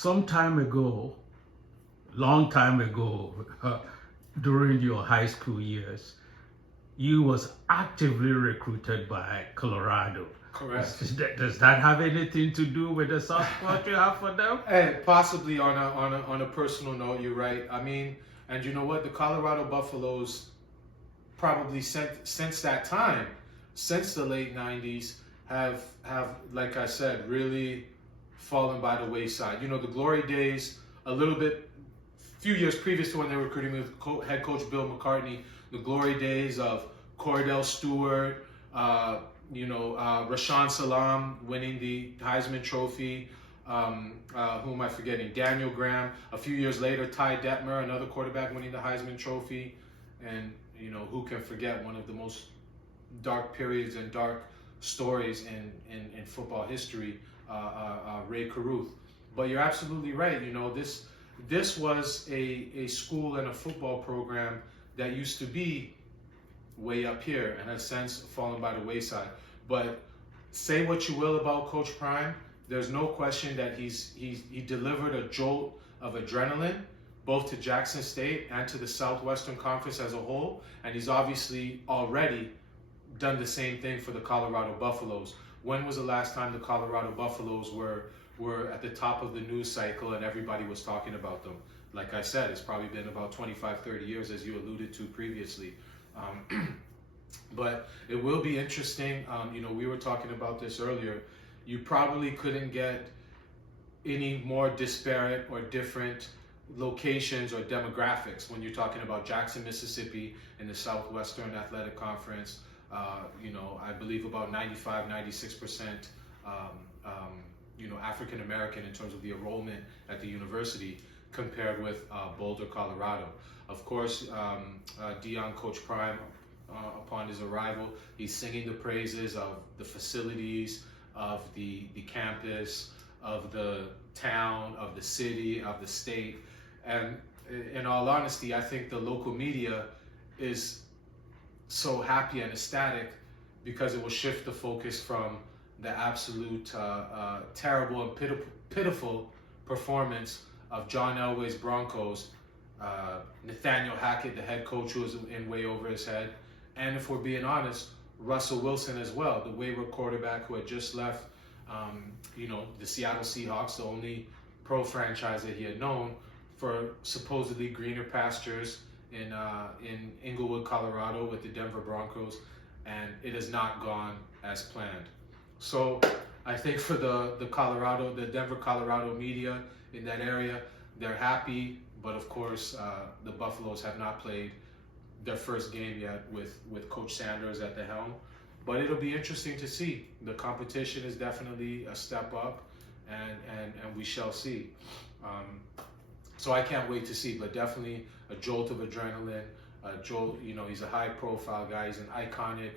Some time ago, long time ago, during your high school years, you was actively recruited by Colorado. Correct. Does that have anything to do with the soft spot you have for them? Possibly on a personal note, you're right. I mean, and you know what? The Colorado Buffaloes probably since that time, since the late '90s, have like I said, really fallen by the wayside. You know, the glory days, a little bit, few years previous to when they were recruiting with head coach Bill McCartney, the glory days of Cordell Stewart, Rashawn Salam winning the Heisman Trophy. Who am I forgetting? Daniel Graham. A few years later, Ty Detmer, another quarterback, winning the Heisman Trophy. And, you know, who can forget one of the most dark periods and dark stories in football history, Ray Caruth. But you're absolutely right. You know, this was a school and a football program that used to be way up here and has since fallen by the wayside. But say what you will about Coach Prime, there's no question that he delivered a jolt of adrenaline both to Jackson State and to the Southwestern Conference as a whole, and he's obviously already done the same thing for the Colorado Buffaloes. When was the last time the Colorado Buffaloes were at the top of the news cycle and everybody was talking about them? Like I said, it's probably been about 25, 30 years, as you alluded to previously. But it will be interesting. We were talking about this earlier. You probably couldn't get any more disparate or different locations or demographics when you're talking about Jackson, Mississippi in the Southwestern Athletic Conference. I believe about 95, 96% African American in terms of the enrollment at the university compared with Boulder, Colorado. Of course, DEION Coach Prime, upon his arrival, he's singing the praises of the facilities, of the campus, of the town, of the city, of the state. And in all honesty, I think the local media is so happy and ecstatic because it will shift the focus from the absolute terrible and pitiful performance of John Elway's Broncos, Nathaniel Hackett, the head coach, who was in way over his head, and if we're being honest, Russell Wilson as well, the wayward quarterback who had just left, the Seattle Seahawks, the only pro franchise that he had known, for supposedly greener pastures in Inglewood, Colorado, with the Denver Broncos, and it has not gone as planned. So I think for the Denver, Colorado media in that area, they're happy, but of course the Buffaloes have not played their first game yet with Coach Sanders at the helm. But it'll be interesting to see. The competition is definitely a step up, and we shall see. So I can't wait to see, but definitely a jolt of adrenaline. Joel, he's a high-profile guy. He's an iconic